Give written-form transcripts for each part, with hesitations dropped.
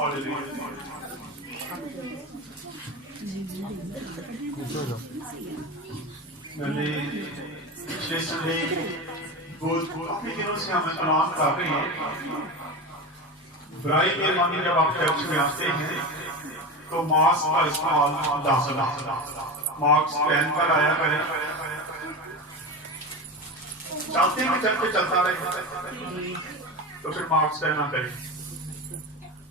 کافی دنوں سے ہم اعلان کر رہے ہیں برائی کے معنی جب آپ چرچ میں آتے ہیں تو ماسک کا استعمال لازم ہے. ماسک پہن کر آیا کریں. چاہتے ہیں کہ چرچ پہ چلتا رہے تو پھر ماسک پہنا کریں.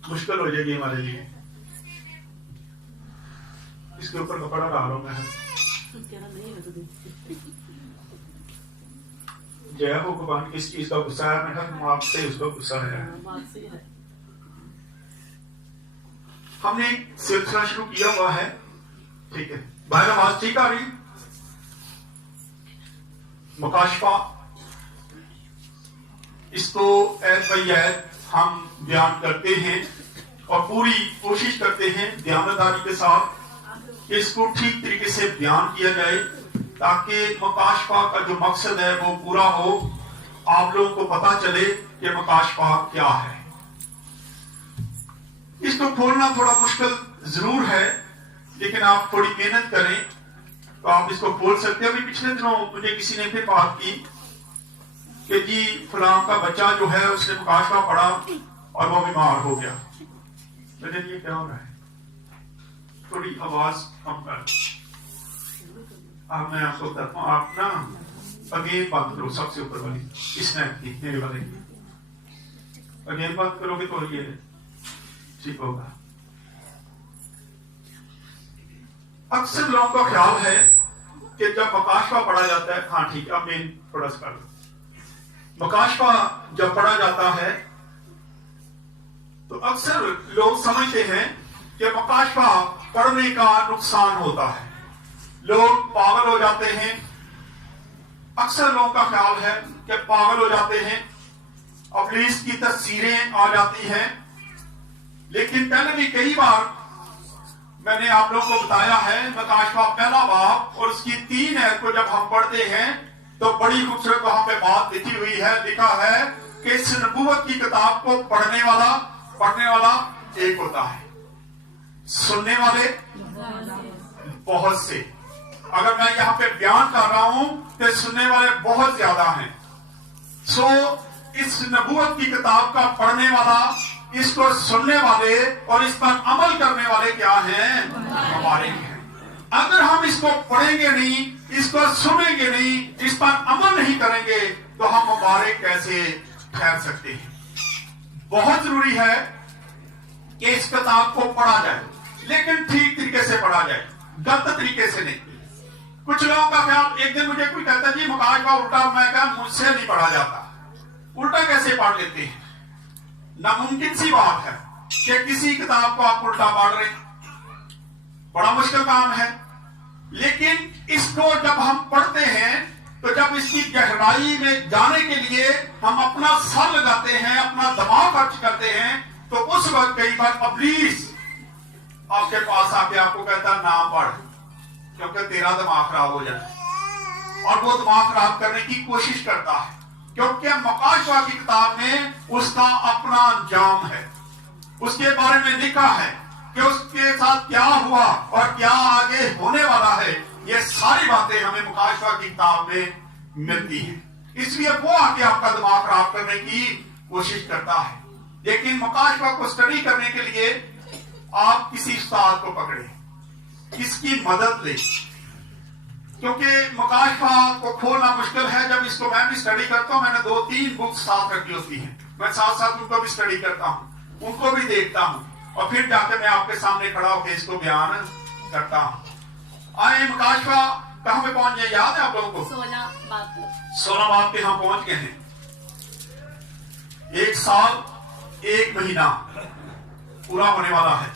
مشکل ہو جائے گی ہمارے لیے. اس کے اوپر کپڑا ڈالو میں جو ہے وہ قربان کس چیز کا غصہ ہے. میں کہا ماسک سے اس کا غصہ ہے. ہم نے ایک سلسلہ شروع کیا ہوا ہے. ٹھیک ہے باہر آواز ٹھیک آ رہی. مکاشفہ اس کو عید بائی عید ہم بیان کرتے ہیں اور پوری کوشش کرتے ہیں دیانتداری کے ساتھ کہ اس کو ٹھیک طریقے سے بیان کیا جائے تاکہ مکاشفہ کا جو مقصد ہے وہ پورا ہو. آپ لوگوں کو پتا چلے کہ مکاشفہ کیا ہے. اس کو کھولنا تھوڑا مشکل ضرور ہے لیکن آپ تھوڑی محنت کریں تو آپ اس کو کھول سکتے ہیں. ابھی پچھلے دنوں مجھے کسی نے پھر بات کی کہ جی فلاں کا بچہ جو ہے اس نے مکاشفہ پڑھا اور وہ بیمار ہو گیا. میں نے یہ کیا ہو رہا ہے تھوڑی آواز کم کر. اب میں آپ کو بتاتا ہوں آپ نا اگین بند کرو سب سے اوپر والی اسنیپ کی میرے والے اگین بند کرو گے تو یہ ٹھیک ہوگا. اکثر لوگوں کا خیال ہے کہ جب مکاشفہ پڑھا جاتا ہے ہاں ٹھیک ہے اب میں تھوڑا سا کر لوں. مکاشفہ جب پڑھا جاتا ہے تو اکثر لوگ سمجھتے ہیں کہ مکاشفہ پڑھنے کا نقصان ہوتا ہے. لوگ پاگل ہو جاتے ہیں. اکثر لوگوں کا خیال ہے کہ پاگل ہو جاتے ہیں. ابلیس کی تصویریں آ جاتی ہیں. لیکن پہلے بھی کئی بار میں نے آپ لوگوں کو بتایا ہے مکاشفہ پہلا باب اور اس کی 3 آیت کو جب ہم پڑھتے ہیں تو بڑی خوبصورت وہاں پہ بات لکھی ہوئی ہے. لکھا ہے کہ اس نبوت کی کتاب کو پڑھنے والا ایک ہوتا ہے, سننے والے بہت سے. اگر میں یہاں پہ بیان کر رہا ہوں کہ سننے والے بہت زیادہ ہیں. سو اس نبوت کی کتاب کا پڑھنے والا, اس کو سننے والے اور اس پر عمل کرنے والے کیا ہیں؟ ہمارے ہیں. اگر ہم اس کو پڑھیں گے نہیں, اس کو سنیں گے نہیں, اس پر عمل نہیں کریں گے تو ہم مبارک کیسے ٹھہر سکتے ہیں؟ بہت ضروری ہے کہ اس کتاب کو پڑھا جائے لیکن ٹھیک طریقے سے پڑھا جائے, غلط طریقے سے نہیں. کچھ لوگوں کا خیال, ایک دن مجھے کوئی کہتا ہے جی مکاشفہ الٹا, میں کہا مجھ سے نہیں پڑھا جاتا. الٹا کیسے پڑھ لیتے ہیں؟ ناممکن سی بات ہے کہ کسی کتاب کو آپ الٹا پڑھ رہے ہیں, بڑا مشکل کام ہے. لیکن اس کو جب ہم پڑھتے ہیں تو جب اس کی گہرائی میں جانے کے لیے ہم اپنا سر لگاتے ہیں, اپنا دماغ خرچ کرتے ہیں, تو اس وقت کئی بار ابلیس آپ کے پاس آ کے آپ کو کہتا ہے نہ پڑھ کیونکہ تیرا دماغ خراب ہو جائے, اور وہ دماغ خراب کرنے کی کوشش کرتا ہے. کیونکہ مکاشفہ کی کتاب میں اس کا اپنا انجام ہے, اس کے بارے میں لکھا ہے کہ اس کے ساتھ کیا ہوا اور کیا آگے ہونے والا ہے. یہ ساری باتیں ہمیں مکاشفہ کی کتاب میں ملتی ہیں. اس لیے وہ آ کے آپ کا دماغ خراب کرنے کی کوشش کرتا ہے. لیکن مکاشفہ کو اسٹڈی کرنے کے لیے آپ کسی استاد کو پکڑیں, اس کی مدد لیں, کیونکہ مکاشفہ کو کھولنا مشکل ہے. جب اس کو میں بھی اسٹڈی کرتا ہوں, میں نے 2-3 بکس ساتھ رکھی ہوتی ہیں, میں ساتھ ساتھ ان کو بھی اسٹڈی کرتا ہوں, ان کو بھی دیکھتا ہوں, اور پھر جا کے میں آپ کے سامنے کھڑا ہو کے اس کو بیان کرتا ہوں. آئے مکاشفہ کہاں پہ پہنچ گئے یاد ہے آپ لوگوں کو؟ 16 باب پہ ہم پہنچ گئے ہیں. 1 سال 1 مہینہ پورا ہونے والا ہے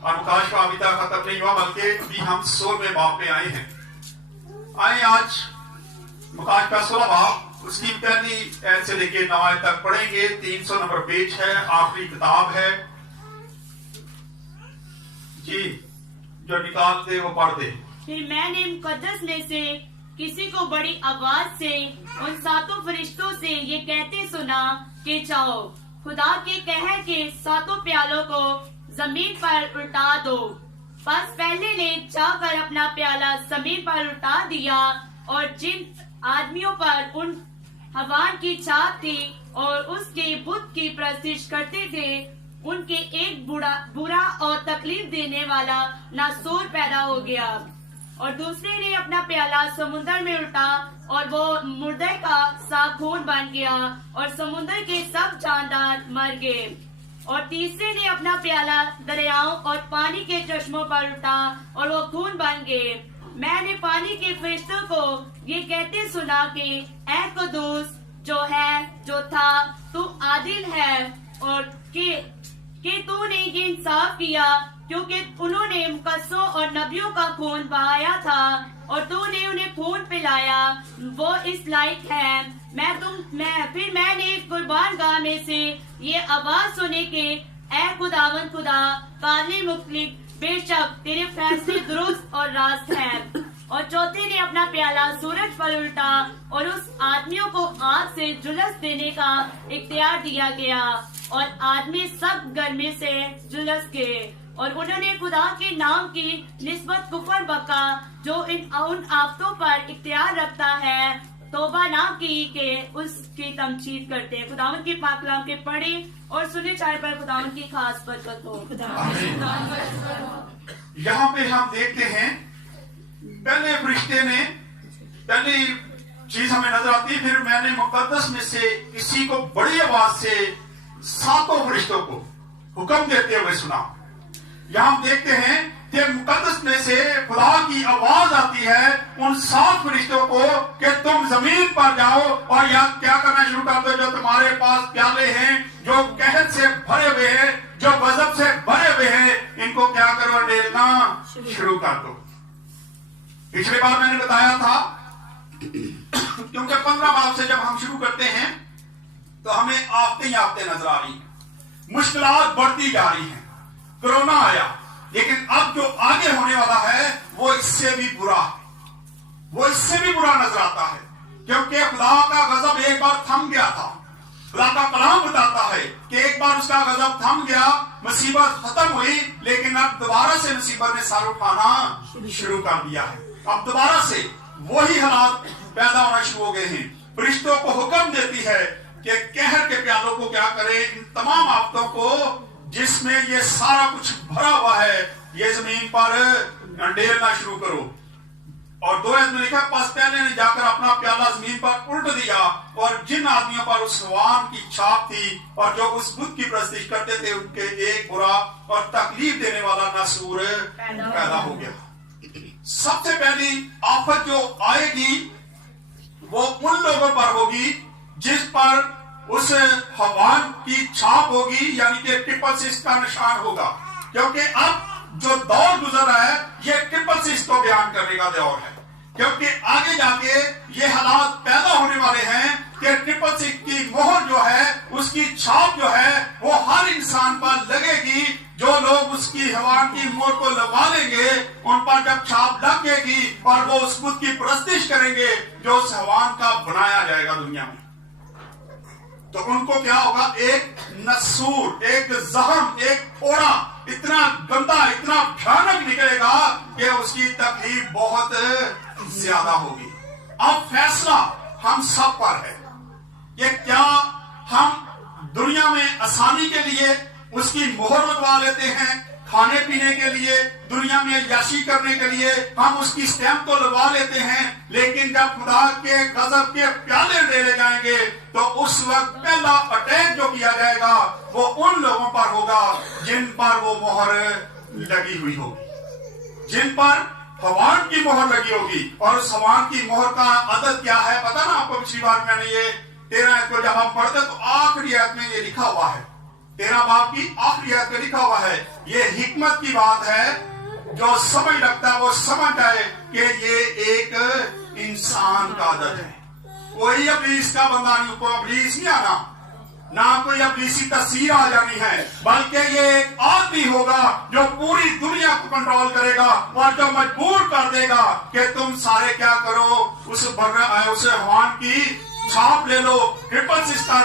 اور مکاشفہ ابھی تک ختم نہیں ہوا, بلکہ ابھی ہم 16ویں باب پہ آئے ہیں. آئیں آج مکاشفہ 16 باب اس کی پہلی آیت سے لے کے 9 آیت تک پڑھیں گے. 300 نمبر پیج ہے, آخری کتاب ہے. جی جو نکال دے وہ پڑھ دے. پھر میں نے مقدس میں سے کسی کو بڑی آواز سے ان 7 فرشتوں سے یہ کہتے سنا کہ جاؤ खुदा के कहर के 7 प्यालों को जमीन पर उल्टा दो। बस पहले ने जाकर अपना प्याला जमीन पर उल्टा दिया, और जिन आदमियों पर उन हवान की छाप थी और उसके बुत की प्रस्तिश करते थे, उनके एक बुरा और तकलीफ देने वाला नासूर पैदा हो गया। और दूसरे ने अपना प्याला समुद्र में उल्टा, और वो मुर्दे का सा खून बन गया, और समुद्र के सब जानदार मर गए। और तीसरे ने अपना प्याला दरियाओं और पानी के चश्मों पर उल्टा, और वो खून बन गए। मैंने पानी के फरिश्तों को ये कहते सुना कि ऐ कुदूस जो है, जो था, तू आदिल है, और कि तूने ये इंसाफ किया, क्योंकि उन्होंने मुकद्दसों और नबियों का खून बहाया था, और तूने उन्हें खून पिलाया। वो इस लायक है। फिर मैंने कुर्बान गाह में से ये आवाज सुने कि ऐ खुदावन खुदा, काले मुख्लिक, बेशक तेरे फैसले दुरुस्त और रास्त हैं। और चौथे ने अपना प्याला सूरज पर उल्टा, और उस आदमियों को आग से झुलस देने का इख्तियार दिया गया, और आदमी सब गर्मी से झुलस गए। और उन्होंने खुदा के नाम की निस्बत कुफर बका, जो उन आफतों पर इख्तियार रखता है, तौबा ना की कि उसकी तमजीद करते हैं। खुदावंद की पाक कलाम के पढ़े और सुने चाहे पर खुदावंद की खास बरकत हो। यहाँ पे हम देखते हैं, पहले फरिश्ते ने पहली चीज हमें नजर आती है, फिर मैंने मुकद्दस में से किसी को बड़ी आवाज से 7 फरिश्तों को हुक्म देते हुए सुना। यहाँ हम देखते हैं कि मुकद्दस में से खुदा की आवाज आती है उन 7 फरिश्तों को कि तुम जमीन पर जाओ और यहाँ क्या करना शुरू कर दो। जो तुम्हारे पास प्याले हैं, जो कहत से भरे हुए हैं, जो गजब से भरे हुए हैं, इनको क्या करो, डेलना शुरू कर दो। पिछली बार मैंने बताया था, क्योंकि 15 बार से जब हम शुरू करते हैं तो हमें आफतें नजर आ रही हैं, मुश्किलात बढ़ती जा रही हैं। कोरोना आया, लेकिन अब जो आगे होने वाला है वो इससे भी बुरा है, वो इससे भी बुरा नजर आता है, क्योंकि खुदा का गजब एक बार थम गया था। खुदा का कलाम बताता है कि एक बार उसका गजब थम गया, मुसीबत खत्म हुई, लेकिन अब दोबारा से मुसीबत ने सर उठाना शुरू कर दिया है। अब दोबारा से वही हालात पैदा होना शुरू हो गए हैं। फरिश्तों को हुक्म देती है कि कहर के प्यालों को क्या करे, इन तमाम आफतों को जिसमें ये सारा कुछ भरा हुआ है, ये जमीन पर अंडेरना शुरू करो। और 2 में लिखा, पास पहले ने जाकर अपना प्याला जमीन पर उल्ट दिया, और जिन आदमियों पर उस हवान की छाप थी और जो उस बुत की प्रस्तिश करते थे, उनके एक बुरा और तकलीफ देने वाला नासूर पैदा हो गया। सबसे पहली आफत जो आएगी वो उन लोगों पर होगी जिस पर उस हवान की छाप होगी, यानी कि ट्रिपल सिक्स का निशान होगा। क्योंकि अब जो दौर गुजर रहा है, ये ट्रिपल सिक्स को बयान करने का दौर है, क्योंकि आगे जाके ये हालात पैदा होने वाले हैं कि ट्रिपल सिक्स की मोहर जो है, उसकी छाप जो है, वो हर इंसान पर लगेगी। जो लोग उसकी हवान की मोहर को लगा लेंगे, उन पर जब छाप लगेगी और वो उस बुत की प्रस्तिश करेंगे जो उस हवान का बनाया जाएगा दुनिया में, तो उनको क्या होगा, एक नसूर, एक जहम, एक फोड़ा इतना गंदा, इतना भयानक निकलेगा कि उसकी तकलीफ बहुत ज्यादा होगी। अब फैसला हम सब पर है कि क्या हम दुनिया में आसानी के लिए उसकी मोहर लगवा लेते हैं, खाने पीने के लिए, दुनिया में याशी करने के लिए हम उसकी स्टैंप तो लगवा लेते हैं, लेकिन जब खुदा के गजब के प्याले ले जाएंगे तो उस वक्त पहला अटैक जो किया जाएगा वो उन लोगों पर होगा जिन पर वो मोहर लगी हुई होगी, जिन पर हवान की मोहर लगी होगी। और उस हवान की मोहर का अदद क्या है पता ना आपको? पिछली बार मैंने ये 13 आयत को जब हम पढ़ते तो आखिरी आयत में ये लिखा हुआ है, 13 बाब की आखिरी आयत में लिखा हुआ है, ये हिकमत की बात है, जो समझ लगता है वो समझ जाए कि ये एक इंसान का आदत है। कोई अबलीस का बंदा नहीं, कोई अबलीस नहीं आना, ना कोई अबलीसी तस्वीर आ जानी है, बल्कि ये एक आदमी होगा जो पूरी दुनिया को कंट्रोल करेगा और जो मजबूर कर देगा कि तुम सारे क्या करो, उस हवान की छाप ले लो, ट्रिपल सिस्टर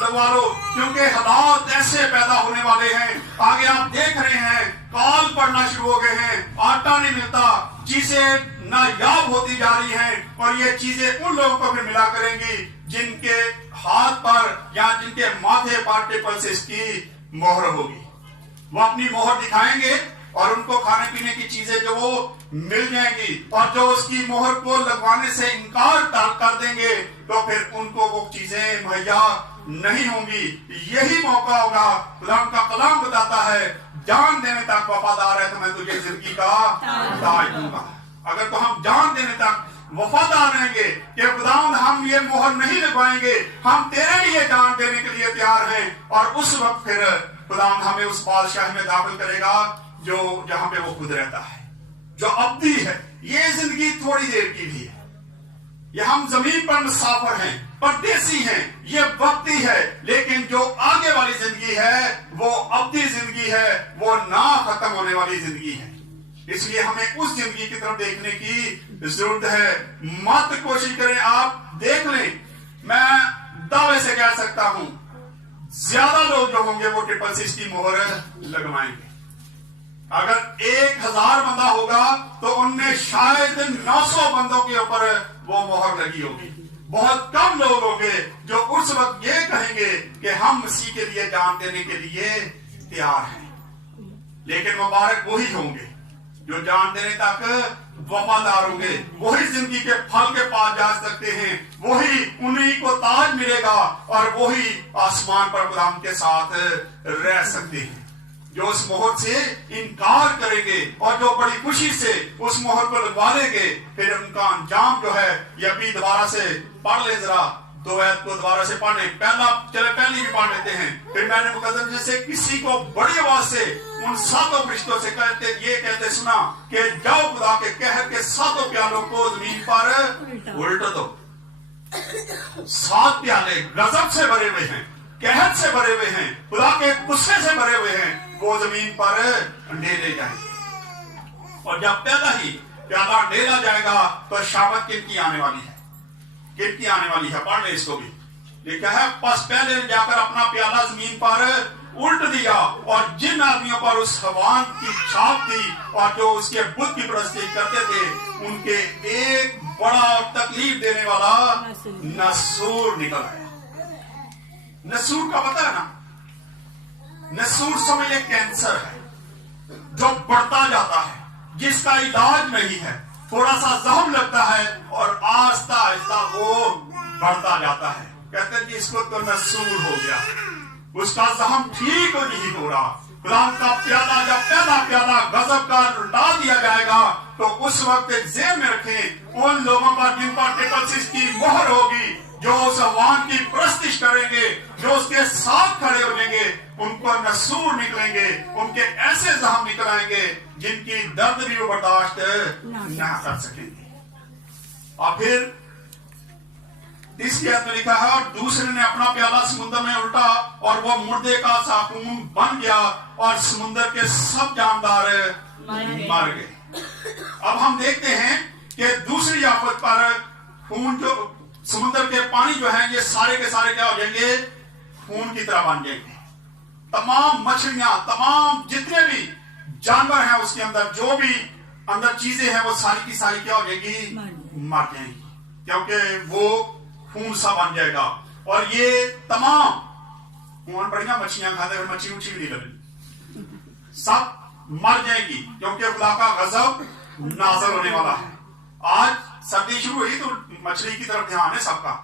लगवा लो, क्योंकि हालात ऐसे पैदा होने वाले हैं। आगे आप देख रहे हैं, काल पड़ना शुरू हो गए हैं, आटा नहीं मिलता, चीजें नायाब होती जा रही हैं, और ये चीजें उन लोगों को भी मिला करेंगी जिनके हाथ पर या जिनके माथे पर ट्रिपल सिस्ट की मोहर होगी। वो अपनी मोहर दिखाएंगे और उनको खाने पीने की चीजें जो वो मिल जाएंगी, और जो उसकी मोहर को लगवाने से इनकार कर देंगे तो फिर उनको वो चीजें मुहैया नहीं होंगी। यही मौका होगा। खुदा का कलाम बताता है, जान देने तक वफादार है तो मैं तुझे जिंदगी का ताज दूंगा। अगर तो हम जान देने तक वफादार रहेंगे कि खुदावंद हम ये मोहर नहीं लगवाएंगे, हम तेरे लिए जान देने के लिए तैयार हैं, और उस वक्त फिर खुदावंद हमें उस बादशाह में दाखिल करेगा जो जहां पे वो खुद रहता है, जो अब्दी है। ये जिंदगी थोड़ी देर की भी है, ये हम जमीन पर मुसाफिर हैं, परदेसी हैं, ये वक्ती है, लेकिन जो आगे वाली जिंदगी है वो अब्दी जिंदगी है, वो ना खत्म होने वाली जिंदगी है। इसलिए हमें उस जिंदगी की तरफ देखने की जरूरत है। मत कोशिश करें, आप देख लें, मैं दावे से कह सकता हूं ज्यादा लोग जो होंगे वो ट्रिपल सिस्ट की मोहर लगवाएंगे। अगर 1000 बंदा होगा तो उनमें शायद 900 बंदों के ऊपर वो मोहर लगी होगी। बहुत कम लोग होंगे जो उस वक्त ये कहेंगे कि हम मसीह के लिए जान देने के लिए तैयार हैं। लेकिन मुबारक वही होंगे जो जान देने तक वफादार होंगे, वही जिंदगी के फल के पास जा सकते हैं, वही उन्हीं को ताज मिलेगा, और वही आसमान पर खुदा के साथ रह सकते हैं। जो उस मोहर से इनकार करेंगे और जो बड़ी खुशी से उस मोहर को लगवा देंगे, फिर उनका अंजाम जो है, ये अभी दोबारा से पढ़ ले जरा, 2 आयत को दोबारा से पढ़ने, पहली भी पढ़ लेते हैं। फिर मैंने मुकद्दम जैसे किसी को बड़ी आवाज से उन 7 फरिश्तों से कहते सुना कि जाओ खुदा के कहर के 7 प्यालों को जमीन पर उल्ट दो। 7 प्याले गजब से भरे हुए हैं, कहर से भरे हुए हैं, खुदा के गुस्से से भरे हुए हैं, वो जमीन पर अंडेले जाएंगे। और जब पहला ही प्याला अंडेला जाएगा तो शामत किनकी आने वाली है, किनकी आने वाली है, पढ़ ले इसको भी। लिखा है, बस पहले जाकर अपना प्याला जमीन पर उल्ट दिया, और जिन आदमियों पर उस हवान की छाप थी और जो उसके बुत की परस्ती करते थे, उनके एक बड़ा तकलीफ देने वाला नसूर निकल आया। नसूर का पता है ना, नसूर समझ एक कैंसर है जो बढ़ता जाता है, जिसका इलाज नहीं है। थोड़ा सा जख्म लगता है और आहिस्ता आहिस्ता वो बढ़ता जाता है। कहते हैं कि इसको तो नसूर हो गया, उसका जख्म ठीक नहीं हो रहा। खुदा का प्याला, जब पहला प्याला गजब का लुटा दिया जाएगा तो उस वक्त एक ज़हन में रखें, उन लोगों पर जिन पर ट्रिपल सिस्ट की मोहर होगी, जो उस अवान की प्रस्तिश करेंगे, जो उसके साथ खड़े हो जाएंगे, उनको नसूर निकलेंगे, उनके ऐसे जख्म निकल आएंगे जिनकी दर्द भी वो बर्दाश्त ना कर सकेंगे। और फिर तीसरी आयत में लिखा है, और दूसरे ने अपना प्याला समुद्र में उल्टा और वो मुर्दे का सा खून बन गया और समुद्र के सब जानदार मर गए। अब हम देखते हैं कि दूसरी आफत पर खून, जो समुद्र के पानी जो है, ये सारे के सारे क्या हो जाएंगे, खून की तरह बन जाएंगे। तमाम मछलियां, तमाम जितने भी जानवर हैं उसके अंदर, जो भी अंदर चीजें हैं, वो सारी की सारी क्या हो जाएगी, मर जाएंगी, क्योंकि वो खून सा बन जाएगा। और ये तमाम खून, बढ़िया मछलियां खाते हुए मच्छी उच्छी भी नहीं लगी, सब मर जाएगी, क्योंकि खुदा का गजब नाज़िल होने वाला है। आज सर्दी शुरू हुई तो मछली की तरफ ध्यान है सबका।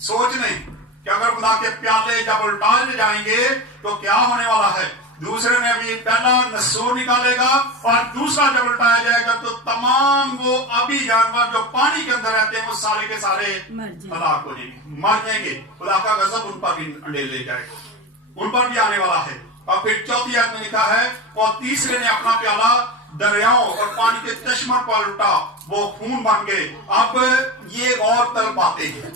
सोच नहीं कि अगर खुदा के प्याले जब उल्टाए जाएंगे तो क्या होने वाला है। दूसरे ने अभी पहला नसूर निकालेगा और दूसरा जब उल्टाया जाएगा तो तमाम वो अभी जानवर जो पानी के अंदर रहते हैं वो सारे के सारे हलाक हो जाएंगे, मर जाएंगे। खुदा का गजब उन पर भी अंडेल ले जाएगा, उन पर भी आने वाला है। और फिर चौथी आयत में लिखा है, और तीसरे ने अपना प्याला दरियाओं और पानी के चश्मों पर उल्टा, वो खून बन गए। अब ये और तल बातें हैं,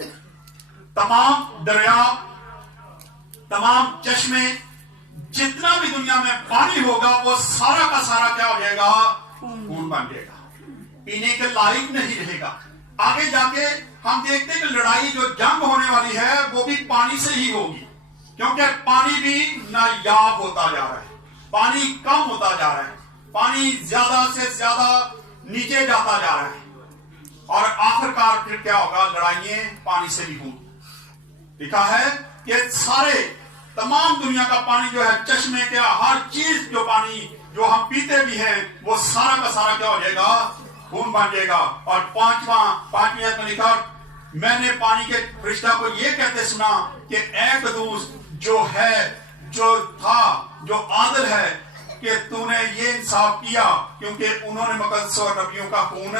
तमाम दरिया, तमाम चश्मे, जितना भी दुनिया में पानी होगा वो सारा का सारा क्या हो जाएगा, खून बन जाएगा, पीने के लायक नहीं रहेगा। آگے جا کے ہم دیکھتے ہیں کہ لڑائی جو جنگ ہونے والی ہے وہ بھی پانی سے ہی ہوگی، کیونکہ پانی بھی نایاب ہوتا جا رہا ہے، پانی کم ہوتا جا رہا ہے، پانی زیادہ سے زیادہ نیچے جاتا جا رہا ہے، اور آخر کار پھر کیا ہوگا؟ لڑائیاں پانی سے بھی ہوں۔ لکھا ہے کہ سارے تمام دنیا کا پانی جو ہے، چشمے کا ہر چیز جو پانی جو ہم پیتے بھی ہیں، وہ سارا کا سارا کیا ہو جائے گا؟ خون بن جائے گا۔ اور پانچویں آیت میں لکھا، میں نے پانی کے فرشتہ کو یہ کہتے سنا کہ اے قدوس جو ہے، جو تھا، جو عادل ہے، کہ تو نے یہ انصاف کیا کیونکہ انہوں نے مقدس اور نبیوں کا خون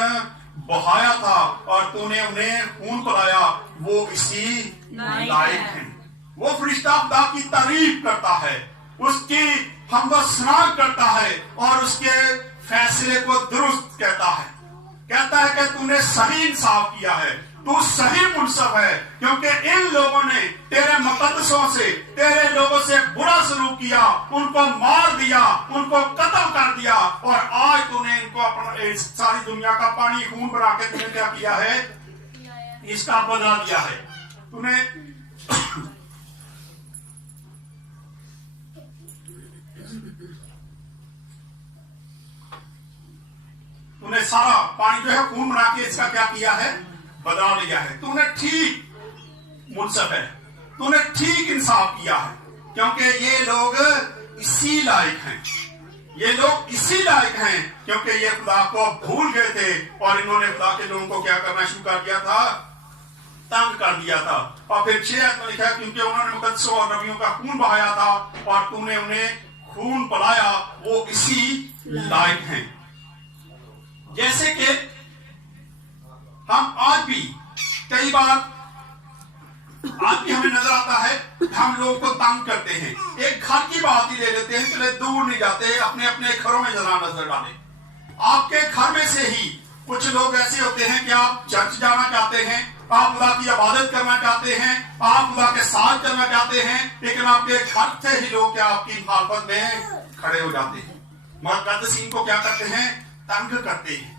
بہایا تھا اور تو نے انہیں خون پلایا، وہ اسی لائق ہیں۔ وہ فرشتہ خدا کی تعریف کرتا ہے، اس کی حمد و ثنا کرتا ہے اور اس کے فیصلے کو درست کہتا ہے کہ تو نے صحیح انصاف کیا ہے، تو صحیح منصف ہے، کیونکہ ان لوگوں نے تیرے مقدسوں سے، تیرے لوگوں سے برا سلوک کیا، ان کو مار دیا، ان کو قتل کر دیا، اور آج تو نے ان کو اپنا ساری دنیا کا پانی خون بنا کے تو نے کیا کیا ہے؟ اس کا بدلہ دیا ہے۔ تو نے سارا پانی جو ہے خون بنا کے اس کا کیا کیا ہے؟ بدلا لیا ہے۔ تو نے ٹھیک منصف ہے، تو نے ٹھیک انصاف کیا ہے، کیونکہ یہ لوگ اسی لائق ہیں، یہ لوگ اسی لائق ہیں کیونکہ یہ خدا کو بھول گئے تھے اور انہوں نے خدا کے لوگوں کو کیا کرنا شروع کر دیا تھا؟ تنگ کر دیا تھا۔ اور پھر 6 آیت میں لکھا ہے کیونکہ انہوں نے مقدسوں اور نبیوں کا خون بہایا تھا اور تو نے انہیں خون پلایا، وہ اسی لائق ہیں۔ جیسے کہ ہم آج بھی کئی بار ہمیں نظر آتا ہے ہم لوگ کو تنگ کرتے ہیں، ایک گھر کی بات ہی لے لیتے ہیں، چلے دور نہیں جاتے، اپنے اپنے گھروں میں ذرا نظر ڈالیں۔ آپ کے گھر میں سے ہی کچھ لوگ ایسے ہوتے ہیں کہ آپ چرچ جانا چاہتے ہیں، آپ خدا کی عبادت کرنا چاہتے ہیں، آپ خدا کے ساتھ چلنا چاہتے ہیں، لیکن آپ کے گھر سے ہی لوگ کیا آپ کی مخالفت میں کھڑے ہو جاتے ہیں، مقدسین کو کیا کرتے ہیں؟ تنگ کرتے ہیں،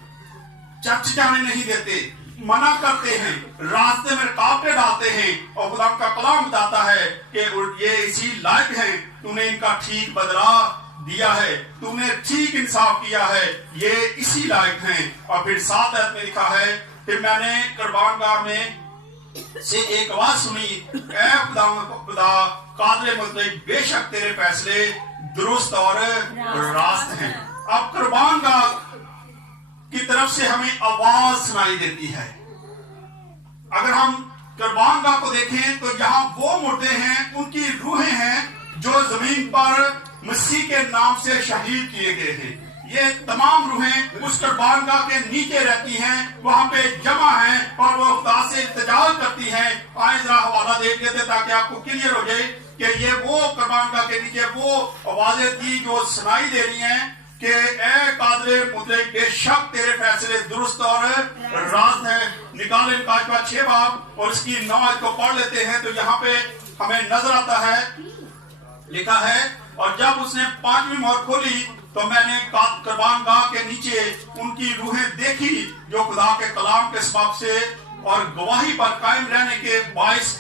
چرچ جانے نہیں دیتے، منع کرتے ہیں، راستے میں رکاوٹیں ڈالتے ہیں، اور خدا کا کلام بتاتا ہے کہ یہ اسی لائق ہیں، تو نے ان کا ٹھیک بدلہ دیا ہے، تو نے ٹھیک انصاف کیا ہے، یہ اسی لائق ہیں۔ اور پھر 7 آیت میں لکھا ہے پھر میں نے قربان گاہ میں سے ایک آواز سنی، اے خدا قادر مطلق، بے شک تیرے فیصلے درست اور راست ہیں۔ اب قربان گاہ کی طرف سے ہمیں آواز سنائی دیتی ہے۔ اگر ہم قربان گاہ کو دیکھیں تو یہاں وہ مردے ہیں، ان کی روحیں ہیں جو زمین پر مسیح کے نام سے شہید کیے گئے ہیں۔ یہ تمام روحیں اس قربان گاہ کے نیچے رہتی ہیں، وہاں پہ جمع ہیں اور وہ خدا سے التجا کرتی ہیں۔ آئیں ذرا حوالہ دیکھ لیتے تاکہ آپ کو کلیئر ہو جائے کہ یہ وہ قربان گاہ کے نیچے وہ آوازیں تھی جو سنائی دے رہی ہیں کہ اے قادر مطلق، بے شک تیرے فیصلے درست اور راست ہیں۔ نکالیں کاجبہ 6 باب اور اس کی 9 آیت کو پڑھ لیتے ہیں تو یہاں پہ ہمیں نظر آتا ہے، لکھا ہے اور جب اس نے 5ویں مہر کھولی تو میں نے قربان گاہ کے نیچے ان کی روحیں دیکھی جو خدا کے کلام کے سبب سے اور گواہی پر قائم رہنے کے باعث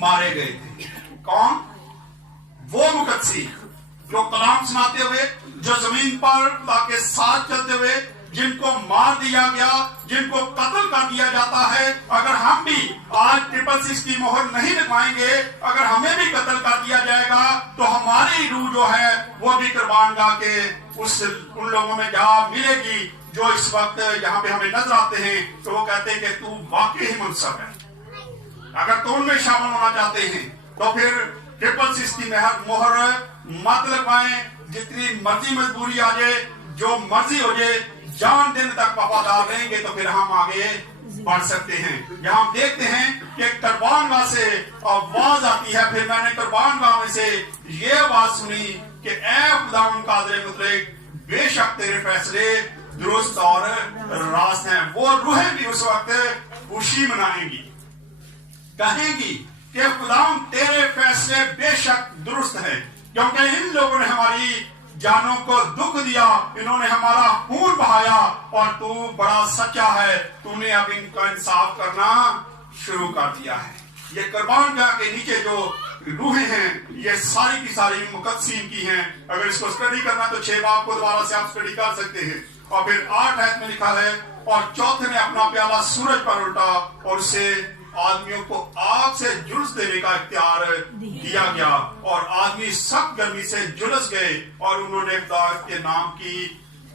مارے گئے تھے۔ کون؟ وہ مقدسی جو کلام سناتے ہوئے، جو زمین پر خدا کے ساتھ چلتے ہوئے، جن کو مار دیا گیا، جن کو قتل کر دیا جاتا ہے۔ اگر ہم بھی آج 666 کی مہر نہیں لگوائیں گے، اگر ہمیں بھی قتل کر دیا جائے گا تو ہماری روح جو ہے وہ بھی قربان گاہ کے ان لوگوں میں جا ملے گی جو اس وقت یہاں پہ ہمیں نظر آتے ہیں۔ تو وہ کہتے ہیں کہ تو واقعی منصف ہے۔ اگر تو ان میں شامل ہونا چاہتے ہیں تو پھر 666 کی مہر مت لگوائیں، جتنی مرضی مجبوری آ جائے، جو مرضی ہو جائے، جان دن تک وفادار رہیں گے تو پھر ہم آگے بڑھ سکتے ہیں۔ یہاں ہم دیکھتے ہیں کہ قربان گاہ سے آواز آتی ہے، پھر میں نے قربان گاہ میں سے یہ آواز سنی کہ اے خداوند قادر مطلق، بے شک تیرے فیصلے درست اور راست ہیں۔ وہ روحیں بھی اس وقت خوشی منائیں گی، کہیں گی کہ خداوند تیرے فیصلے بے شک درست ہیں، کیونکہ ان لوگوں نے ہماری जानों को दुख दिया, इन्होंने हमारा खून बहाया और तू बड़ा सच्चा है, तूने अब इनका इंसाफ करना शुरू कर दिया है। ये कुर्बान गाह के नीचे जो रूहें हैं ये सारी की सारी मुकद्दसीन की हैं। अगर इसको स्टडी करना तो 6 बाब को दोबारा से आप स्टडी कर सकते हैं। और फिर 8 आयत में लिखा है, और चौथे ने अपना प्याला सूरज पर उल्टा और उसे आदमियों को आग से झुलस देने का इख्तियार दिया गया, और आदमी सख्त गर्मी से झुलस गए और उन्होंने खुदा के नाम की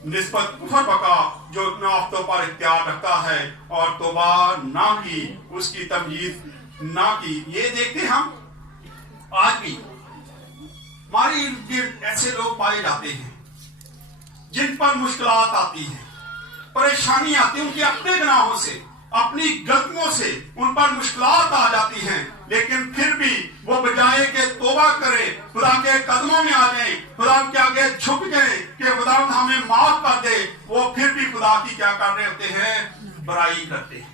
निस्बत कुफर बका जो अपने आफ्तों पर इख्तियार रखता है, और तौबा ना की, उसकी तमजीद ना की। ये देखते हम आज भी हमारे इर्द गिर्द ऐसे लोग पाए जाते हैं जिन पर मुश्किलात आती हैं, परेशानी आती है, उनके अपने गुनाहों से, अपनी गलतियों से उन पर मुश्किलात आ जाती हैं, लेकिन फिर भी वो बजाय के तौबा करे, खुदा के कदमों में आ जाए, खुदा के आगे झुक जाए कि खुदा हमें माफ कर दे, वो फिर भी खुदा की क्या कर रहे होते हैं? बुराई करते हैं,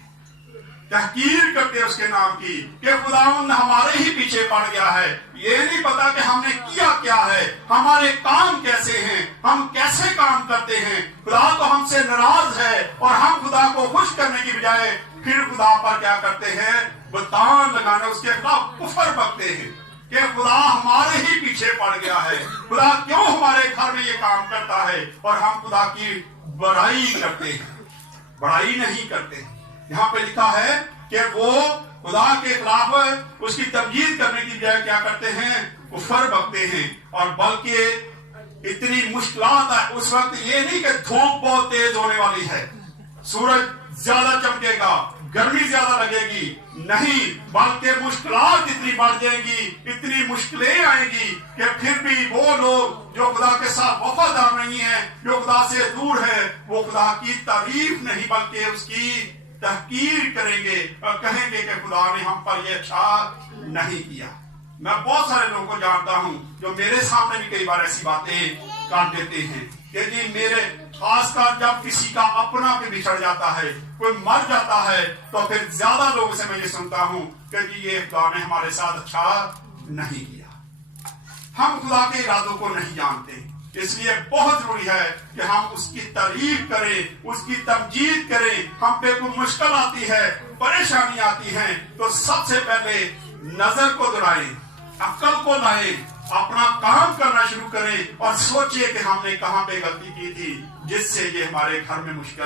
तहकीर करते उसके नाम की, कि खुदावंद हमारे ही पीछे पड़ गया है। ये नहीं पता कि हमने किया क्या है, हमारे काम कैसे हैं, हम कैसे काम करते हैं। खुदा तो हमसे नाराज है और हम खुदा को खुश करने की बजाय फिर खुदा पर क्या करते हैं? बुतान लगाने, उसके खिलाफ कुफर बकते हैं कि खुदा हमारे ही पीछे पड़ गया है, खुदा क्यों हमारे घर में ये काम करता है, और हम खुदा की बुराई करते हैं, बड़ाई नहीं करते। यहाँ पे लिखा है कि वो खुदा के खिलाफ उसकी तमजीद करने की बजाय क्या करते हैं? कुफर बकते हैं। और बल्कि इतनी मुश्किलात है उस वक्त, ये नहीं कि धूप बहुत तेज होने वाली है, सूरज ज्यादा चमकेगा, गर्मी ज्यादा लगेगी, नहीं, बल्कि मुश्किलात इतनी बढ़ जाएंगी, इतनी मुश्किलें आएंगी कि फिर भी वो लोग जो खुदा के साथ वफादार नहीं है, जो खुदा से दूर है, वो खुदा की तारीफ नहीं बल्कि उसकी तहकीर करेंगे और कहेंगे कि खुदा ने हम पर ये अच्छा नहीं किया। मैं बहुत सारे लोगों को जानता हूं जो मेरे सामने भी कई बार ऐसी बातें कर देते हैं कि जी मेरे, खासकर जब किसी का अपना भी बिछड़ जाता है, कोई मर जाता है, तो फिर ज्यादा लोगों से मैं ये सुनता हूं कि जी ये खुदा ने हमारे साथ अच्छा नहीं किया। हम खुदा के इरादों को नहीं जानते, इसलिए बहुत जरूरी है कि हम उसकी तारीफ करें, उसकी तमजीद करें। हम पे कोई मुश्किल आती है, परेशानी आती है, तो सबसे पहले नजर को दोहराएं, अक्ल को लाएं, अपना काम करना शुरू करें और सोचिए कि हमने कहां पे गलती की थी जिससे ये हमारे घर में मुश्किल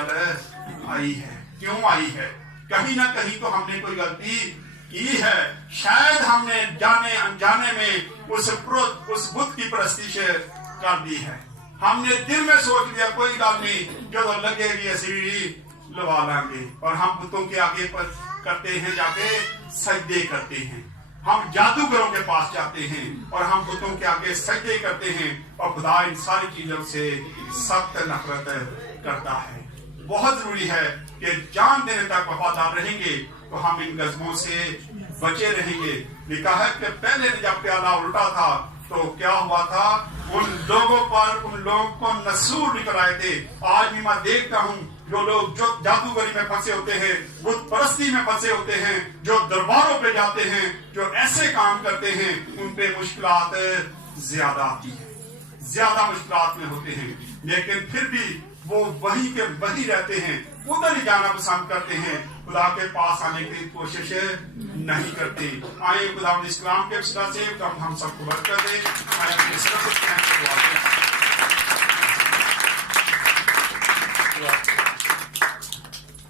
आई है, क्यों आई है? कहीं ना कहीं तो हमने कोई गलती की है, शायद हमने जाने अनजाने में उस बुत की परस्तिश कर दी है। हमने दिल में सोच लिया कोई गल नहीं, जो लगेगी ऐसी लगा लेंगे, और हम बुतों के आगे पर करते हैं, जाके सजदे करते हैं। हम जादूगरों के पास जाते हैं और हम बुतों के आगे सजदे करते हैं, और खुदा इन सारी चीजों से सख्त नफरत करता है। बहुत जरूरी है कि जान देने तक वफादार रहेंगे तो हम इन गज़बों से बचे रहेंगे। लिखा है कि पहले जब प्याला उल्टा था तो क्या हुआ था? उन लोगों को नसूर निकल आए थे। आज भी मैं देखता हूँ जो लोग जो जादूगरी में फंसे होते हैं, बुत परस्ती में फंसे होते हैं, जो दरबारों पे जाते हैं, जो ऐसे काम करते हैं, उन पे मुश्किलात ज्यादा आती है, ज्यादा मुश्किलात में होते हैं, लेकिन फिर भी वो वहीं के वहीं रहते हैं, उधर ही जाना पसंद करते हैं, खुदा के पास आने की कोशिश नहीं करते। आए खुदा इस्लाम के वसीला से हम सबको बरकत दे। आए